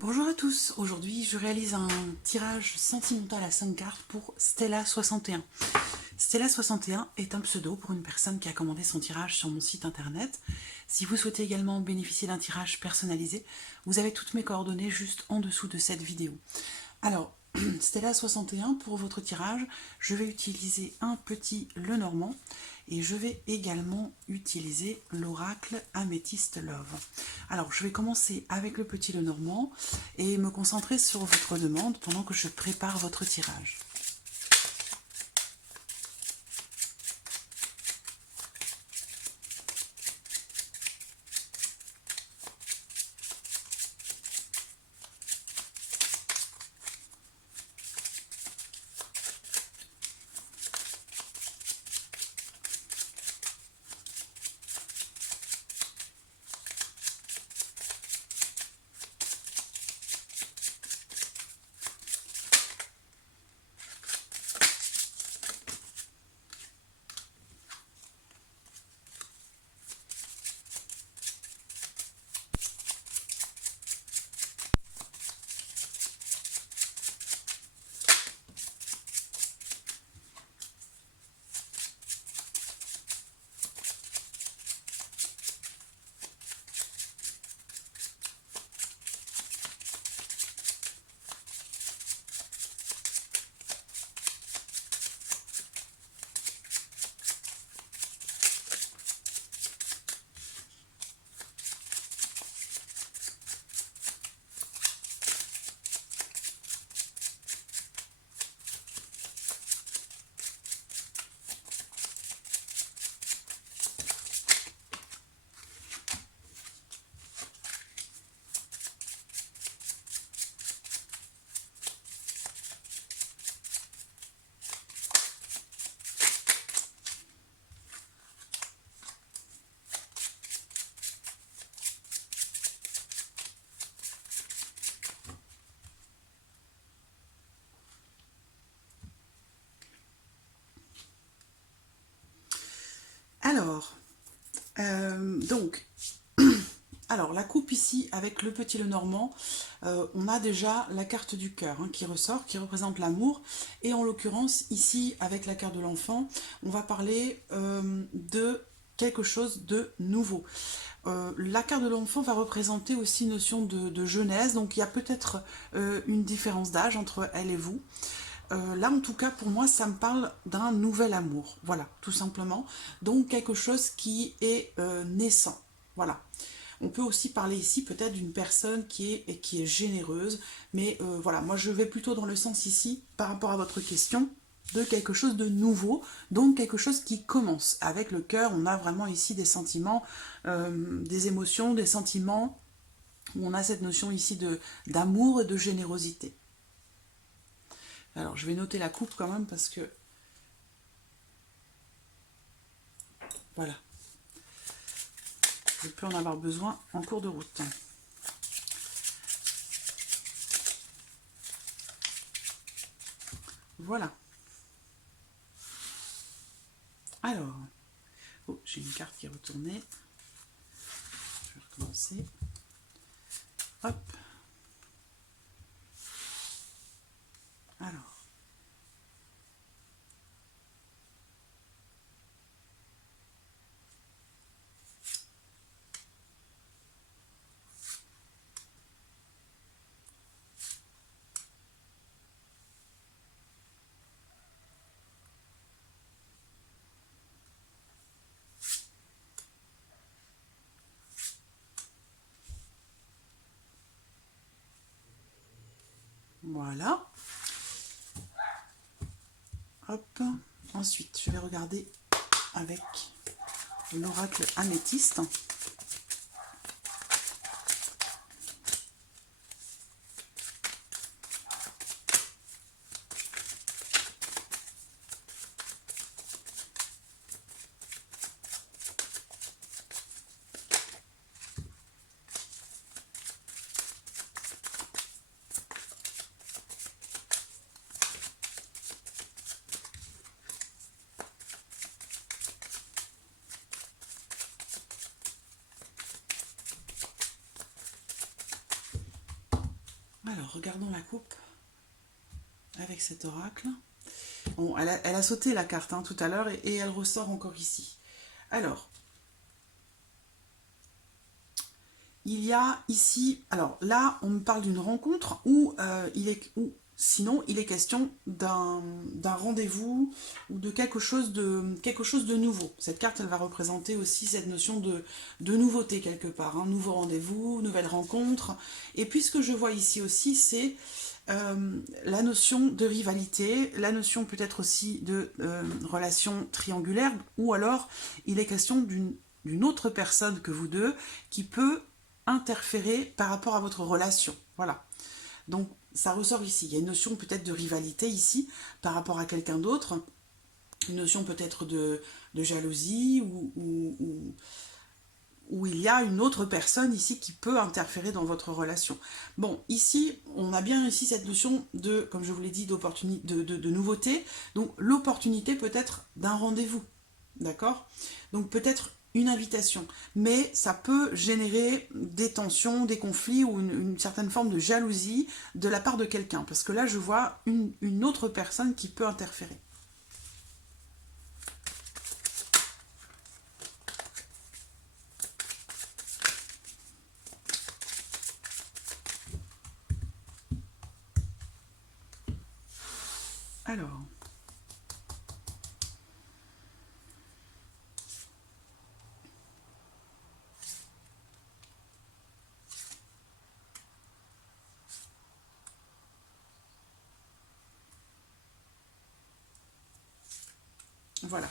Bonjour à tous, aujourd'hui je réalise un tirage sentimental à 5 cartes pour Stella61. Stella61 est un pseudo pour une personne qui a commandé son tirage sur mon site internet. Si vous souhaitez également bénéficier d'un tirage personnalisé, vous avez toutes mes coordonnées juste en dessous de cette vidéo. Alors, Stella61, pour votre tirage, je vais utiliser un petit Lenormand et je vais également utiliser l'oracle Amethyst Love. Alors, je vais commencer avec le petit Lenormand et me concentrer sur votre demande pendant que je prépare votre tirage. Alors, donc, la coupe ici avec le petit Lenormand, on a déjà la carte du cœur qui ressort, qui représente l'amour. Et en l'occurrence, ici, avec la carte de l'enfant, on va parler de quelque chose de nouveau. La carte de l'enfant va représenter aussi une notion de jeunesse, donc il y a peut-être une différence d'âge entre elle et vous. Là, en tout cas, pour moi, ça me parle d'un nouvel amour. Voilà, tout simplement. Donc, quelque chose qui est naissant. Voilà. On peut aussi parler ici peut-être d'une personne qui est généreuse. Mais voilà, moi, je vais plutôt dans le sens ici, par rapport à votre question, de quelque chose de nouveau. Donc, quelque chose qui commence. Avec le cœur, on a vraiment ici des sentiments, des émotions, des sentiments. Où on a cette notion ici d'amour et de générosité. Alors, je vais noter la coupe quand même parce que... Voilà. Je peux en avoir besoin en cours de route. Voilà. Alors... Oh, j'ai une carte qui est retournée. Je vais recommencer. Hop. Alors... Voilà. Hop. Ensuite, je vais regarder avec l'oracle Améthyste. Alors, regardons la coupe avec cet oracle. Bon, elle a sauté la carte hein, tout à l'heure et elle ressort encore ici. Alors, il y a ici, alors là, on me parle d'une rencontre où sinon il est question d'un rendez-vous ou de quelque chose de nouveau. Cette carte, elle va représenter aussi cette notion de nouveauté quelque part. Hein, nouveau rendez-vous, nouvelle rencontre. Et puis ce que je vois ici aussi, c'est la notion de rivalité, la notion peut-être aussi de relation triangulaire, ou alors il est question d'une autre personne que vous deux qui peut interférer par rapport à votre relation. Voilà. Donc, ça ressort ici. Il y a une notion peut-être de rivalité ici par rapport à quelqu'un d'autre. Une notion peut-être de jalousie ou il y a une autre personne ici qui peut interférer dans votre relation. Bon, ici, on a bien ici cette notion de, comme je vous l'ai dit, d'opportunité, de nouveauté. Donc, l'opportunité peut-être d'un rendez-vous. D'accord? Donc, peut-être une invitation, mais ça peut générer des tensions, des conflits ou une certaine forme de jalousie de la part de quelqu'un, parce que là je vois une autre personne qui peut interférer. Alors, voilà.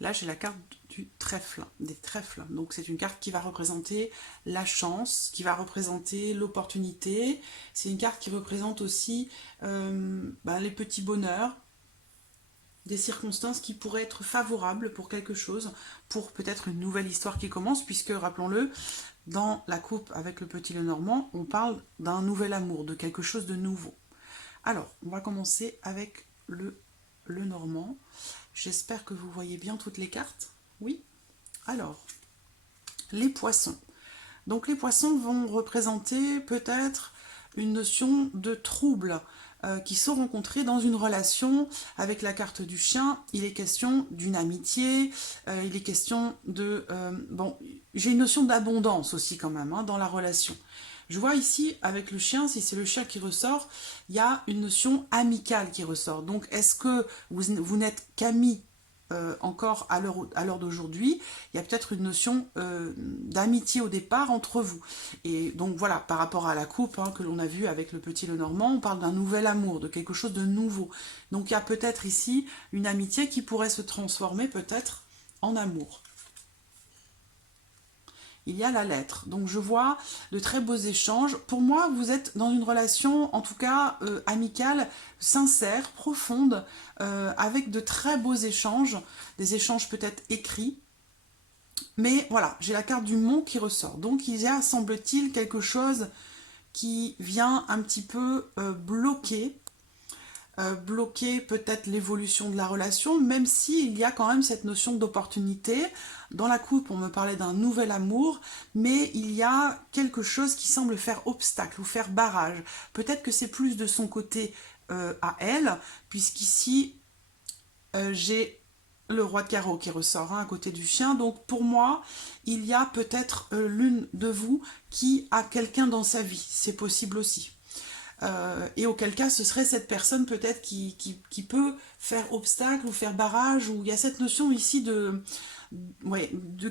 Là, j'ai la carte du trèfle, des trèfles. Donc, c'est une carte qui va représenter la chance, qui va représenter l'opportunité. C'est une carte qui représente aussi les petits bonheurs, des circonstances qui pourraient être favorables pour quelque chose, pour peut-être une nouvelle histoire qui commence, puisque, rappelons-le, dans la coupe avec le petit Lenormand, on parle d'un nouvel amour, de quelque chose de nouveau. Alors, on va commencer avec le Lenormand. J'espère que vous voyez bien toutes les cartes. Oui. Alors, les poissons. Donc, les poissons vont représenter peut-être une notion de trouble qui sont rencontrés dans une relation. Avec la carte du chien, il est question d'une amitié, il est question de... j'ai une notion d'abondance aussi quand même dans la relation. Je vois ici, avec le chien, si c'est le chien qui ressort, il y a une notion amicale qui ressort. Donc, est-ce que vous n'êtes qu'amis encore à l'heure d'aujourd'hui? Il y a peut-être une notion d'amitié au départ entre vous. Et donc, voilà, par rapport à la coupe que l'on a vue avec le petit Lenormand, on parle d'un nouvel amour, de quelque chose de nouveau. Donc, il y a peut-être ici une amitié qui pourrait se transformer peut-être en amour. Il y a la lettre. Donc je vois de très beaux échanges. Pour moi, vous êtes dans une relation, en tout cas amicale, sincère, profonde, avec de très beaux échanges, des échanges peut-être écrits. Mais voilà, j'ai la carte du mont qui ressort. Donc il y a, semble-t-il, quelque chose qui vient un petit peu bloquer peut-être l'évolution de la relation, même s'il y a quand même cette notion d'opportunité. Dans la coupe, on me parlait d'un nouvel amour, mais il y a quelque chose qui semble faire obstacle ou faire barrage. Peut-être que c'est plus de son côté à elle, puisqu'ici, j'ai le roi de carreau qui ressort à côté du chien. Donc pour moi, il y a peut-être l'une de vous qui a quelqu'un dans sa vie. C'est possible aussi. Et auquel cas ce serait cette personne peut-être qui peut faire obstacle ou faire barrage, ou il y a cette notion ici de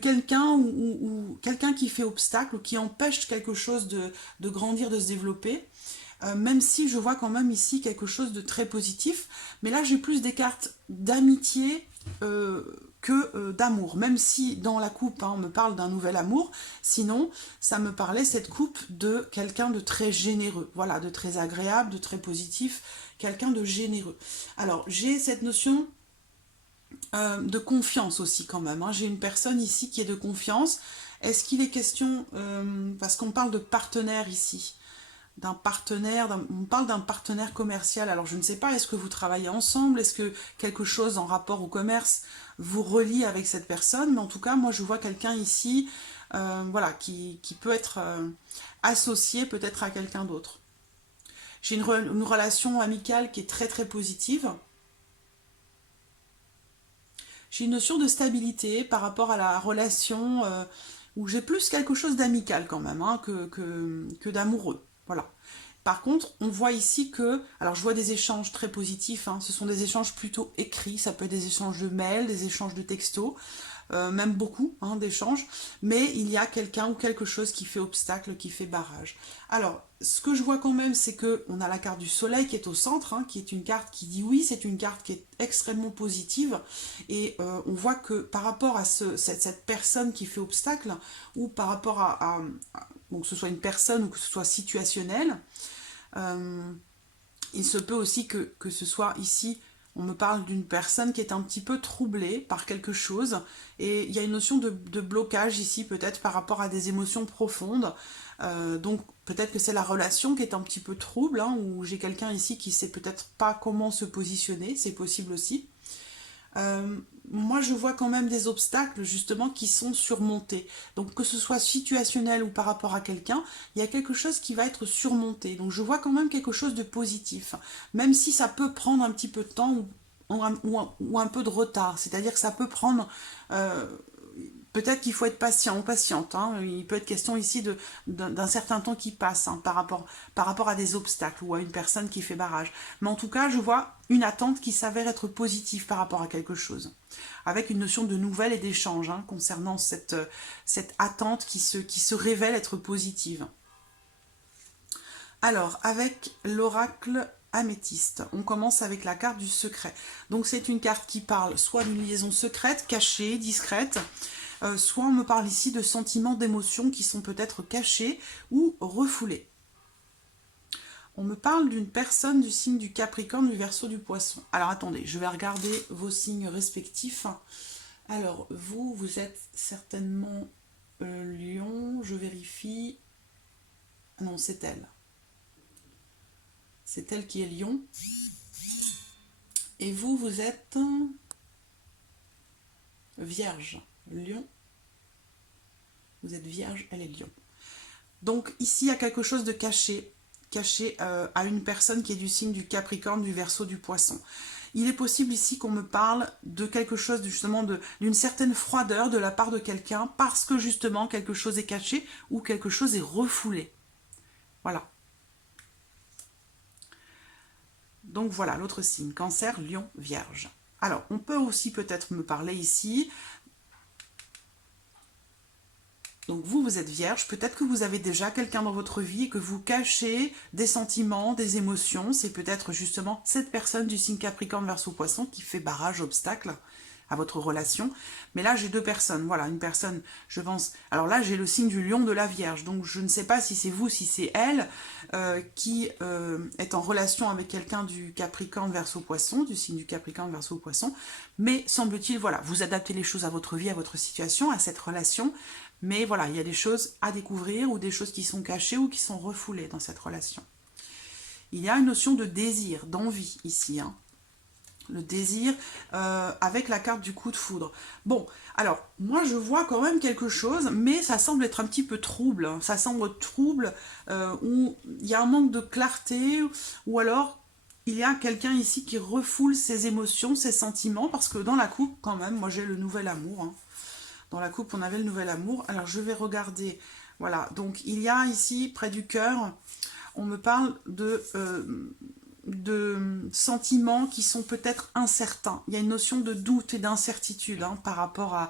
quelqu'un ou quelqu'un qui fait obstacle ou qui empêche quelque chose de grandir, de se développer, même si je vois quand même ici quelque chose de très positif, mais là j'ai plus des cartes d'amitié que d'amour, même si dans la coupe on me parle d'un nouvel amour, sinon ça me parlait cette coupe de quelqu'un de très généreux, voilà, de très agréable, de très positif, quelqu'un de généreux. Alors j'ai cette notion de confiance aussi quand même, j'ai une personne ici qui est de confiance. Est-ce qu'il est question, parce qu'on parle de partenaire ici, d'un partenaire, on parle d'un partenaire commercial, alors je ne sais pas, est-ce que vous travaillez ensemble, est-ce que quelque chose en rapport au commerce vous relie avec cette personne, mais en tout cas moi je vois quelqu'un ici voilà, qui peut être associé peut-être à quelqu'un d'autre. J'ai une relation amicale qui est très très positive. J'ai une notion de stabilité par rapport à la relation où j'ai plus quelque chose d'amical quand même hein, que d'amoureux. Voilà. Par contre, on voit ici que, alors je vois des échanges très positifs, hein, ce sont des échanges plutôt écrits, ça peut être des échanges de mails, des échanges de textos, même beaucoup hein, d'échanges, mais il y a quelqu'un ou quelque chose qui fait obstacle, qui fait barrage. Alors, ce que je vois quand même, c'est que on a la carte du soleil qui est au centre, hein, qui est une carte qui dit oui, c'est une carte qui est extrêmement positive, et on voit que par rapport à cette personne qui fait obstacle, ou par rapport bon, que ce soit une personne ou que ce soit situationnel, il se peut aussi que ce soit ici, on me parle d'une personne qui est un petit peu troublée par quelque chose, et il y a une notion de blocage ici, peut-être par rapport à des émotions profondes. Donc peut-être que c'est la relation qui est un petit peu trouble, hein, ou j'ai quelqu'un ici qui sait peut-être pas comment se positionner, c'est possible aussi. Moi je vois quand même des obstacles justement qui sont surmontés, donc que ce soit situationnel ou par rapport à quelqu'un, il y a quelque chose qui va être surmonté, donc je vois quand même quelque chose de positif, même si ça peut prendre un petit peu de temps ou un peu de retard, c'est-à-dire que ça peut prendre peut-être qu'il faut être patient ou patiente, hein. Il peut être question ici d'un certain temps qui passe hein, par rapport à des obstacles ou à une personne qui fait barrage. Mais en tout cas, je vois une attente qui s'avère être positive par rapport à quelque chose, avec une notion de nouvelle et d'échange hein, concernant cette attente qui se révèle être positive. Alors, avec l'oracle améthyste, on commence avec la carte du secret. Donc c'est une carte qui parle soit d'une liaison secrète, cachée, discrète, soit on me parle ici de sentiments, d'émotions qui sont peut-être cachés ou refoulés. On me parle d'une personne du signe du Capricorne, du Verseau, du Poisson. Alors attendez, je vais regarder vos signes respectifs. Alors vous êtes certainement Lion, je vérifie. Ah non, c'est elle. C'est elle qui est Lion. Et vous êtes Vierge. Lion. Vous êtes Vierge, elle est Lion. Donc ici, il y a quelque chose de caché à une personne qui est du signe du Capricorne, du Verseau, du Poisson. Il est possible ici qu'on me parle de quelque chose, justement, d'une certaine froideur de la part de quelqu'un, parce que justement, quelque chose est caché ou quelque chose est refoulé. Voilà. Donc voilà, l'autre signe, Cancer, Lion, Vierge. Alors, on peut aussi peut-être me parler ici. Donc vous êtes Vierge, peut-être que vous avez déjà quelqu'un dans votre vie et que vous cachez des sentiments, des émotions. C'est peut-être justement cette personne du signe Capricorne, Verseau, Poisson qui fait barrage, obstacle à votre relation. Mais là, j'ai deux personnes. Voilà, une personne, je pense... Alors là, j'ai le signe du Lion, de la Vierge. Donc je ne sais pas si c'est vous, si c'est elle qui est en relation avec quelqu'un du Capricorne, Verseau, Poisson, du signe du Capricorne, Verseau, Poisson. Mais semble-t-il, voilà, vous adaptez les choses à votre vie, à votre situation, à cette relation. Mais voilà, il y a des choses à découvrir ou des choses qui sont cachées ou qui sont refoulées dans cette relation. Il y a une notion de désir, d'envie ici. Hein. Le désir avec la carte du coup de foudre. Bon, alors, moi je vois quand même quelque chose, mais ça semble être un petit peu trouble. Hein. Ça semble trouble, où il y a un manque de clarté, ou alors il y a quelqu'un ici qui refoule ses émotions, ses sentiments, parce que dans la coupe, quand même, moi j'ai le nouvel amour. Hein. Dans la coupe, on avait le nouvel amour. Alors, je vais regarder. Voilà, donc il y a ici, près du cœur, on me parle de sentiments qui sont peut-être incertains. Il y a une notion de doute et d'incertitude hein, par rapport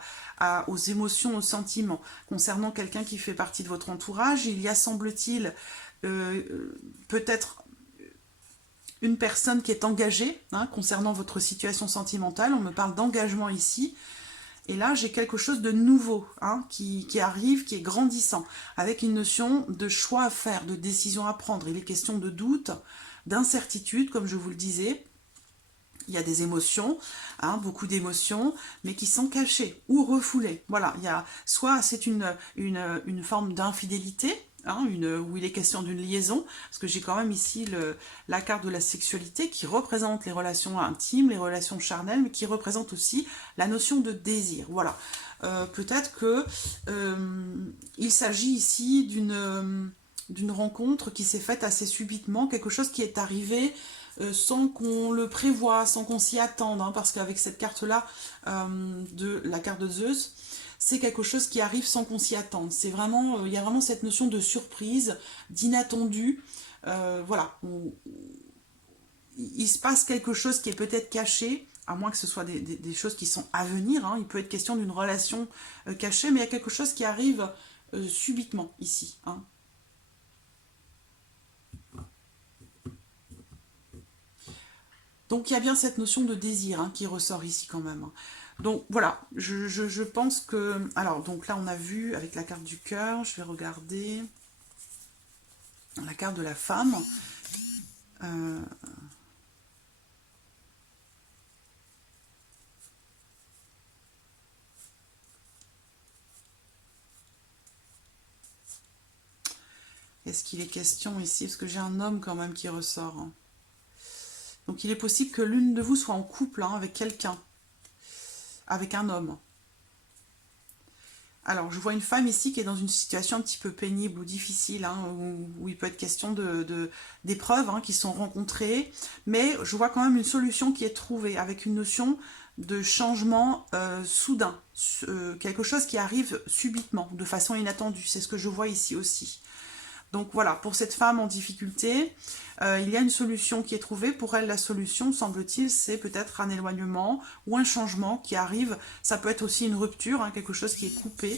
aux émotions, aux sentiments. Concernant quelqu'un qui fait partie de votre entourage, il y a, semble-t-il, peut-être une personne qui est engagée hein, concernant votre situation sentimentale. On me parle d'engagement ici. Et là, j'ai quelque chose de nouveau hein, qui arrive, qui est grandissant, avec une notion de choix à faire, de décision à prendre. Il est question de doute, d'incertitude, comme je vous le disais. Il y a des émotions, hein, beaucoup d'émotions, mais qui sont cachées ou refoulées. Voilà, il y a, soit c'est une forme d'infidélité, hein, où il est question d'une liaison, parce que j'ai quand même ici la carte de la sexualité qui représente les relations intimes, les relations charnelles, mais qui représente aussi la notion de désir. Voilà. Peut-être que il s'agit ici d'une rencontre qui s'est faite assez subitement, quelque chose qui est arrivé sans qu'on le prévoie, sans qu'on s'y attende, hein, parce qu'avec cette carte-là, de la carte de Zeus, c'est quelque chose qui arrive sans qu'on s'y attende. C'est vraiment, il y a vraiment cette notion de surprise, d'inattendu. Voilà, il se passe quelque chose qui est peut-être caché, à moins que ce soit des choses qui sont à venir, hein. Il peut être question d'une relation cachée, mais il y a quelque chose qui arrive subitement ici, hein. Donc il y a bien cette notion de désir, hein, qui ressort ici quand même, hein. Donc voilà, je pense que... Alors donc là on a vu avec la carte du cœur, je vais regarder la carte de la femme. Est-ce qu'il est question ici? Parce que j'ai un homme quand même qui ressort, hein. Donc il est possible que l'une de vous soit en couple, hein, avec quelqu'un, avec un homme. Alors, je vois une femme ici qui est dans une situation un petit peu pénible ou difficile, hein, où il peut être question d'épreuves, hein, qui sont rencontrées, mais je vois quand même une solution qui est trouvée, avec une notion de changement soudain, quelque chose qui arrive subitement, de façon inattendue. C'est ce que je vois ici aussi. Donc voilà, pour cette femme en difficulté, il y a une solution qui est trouvée. Pour elle, la solution, semble-t-il, c'est peut-être un éloignement ou un changement qui arrive. Ça peut être aussi une rupture, hein, quelque chose qui est coupé.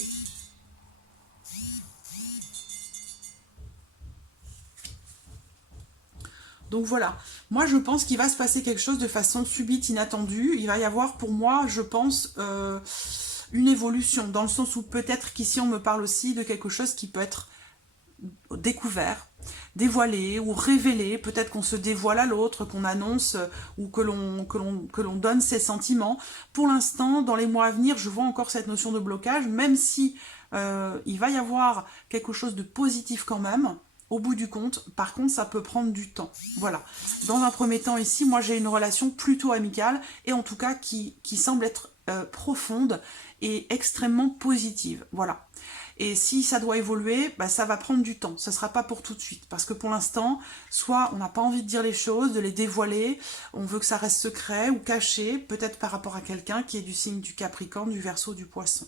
Donc voilà, moi je pense qu'il va se passer quelque chose de façon subite, inattendue. Il va y avoir pour moi, je pense, une évolution, dans le sens où peut-être qu'ici on me parle aussi de quelque chose qui peut être découvert, dévoilé ou révélé. Peut-être qu'on se dévoile à l'autre, qu'on annonce ou que l'on donne ses sentiments. Pour l'instant, dans les mois à venir, je vois encore cette notion de blocage, même si il va y avoir quelque chose de positif quand même. Au bout du compte, par contre, ça peut prendre du temps. Voilà. Dans un premier temps ici, moi j'ai une relation plutôt amicale et en tout cas qui semble être profonde et extrêmement positive. Voilà. Et si ça doit évoluer, bah, ça va prendre du temps. Ça ne sera pas pour tout de suite. Parce que pour l'instant, soit on n'a pas envie de dire les choses, de les dévoiler, on veut que ça reste secret ou caché, peut-être par rapport à quelqu'un qui est du signe du Capricorne, du Verseau, du Poisson.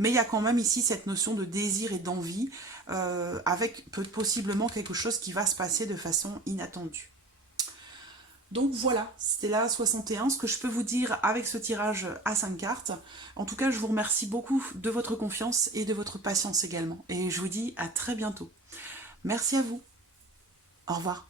Mais il y a quand même ici cette notion de désir et d'envie, avec possiblement quelque chose qui va se passer de façon inattendue. Donc voilà, c'était la 61, ce que je peux vous dire avec ce tirage à 5 cartes. En tout cas, je vous remercie beaucoup de votre confiance et de votre patience également. Et je vous dis à très bientôt. Merci à vous. Au revoir.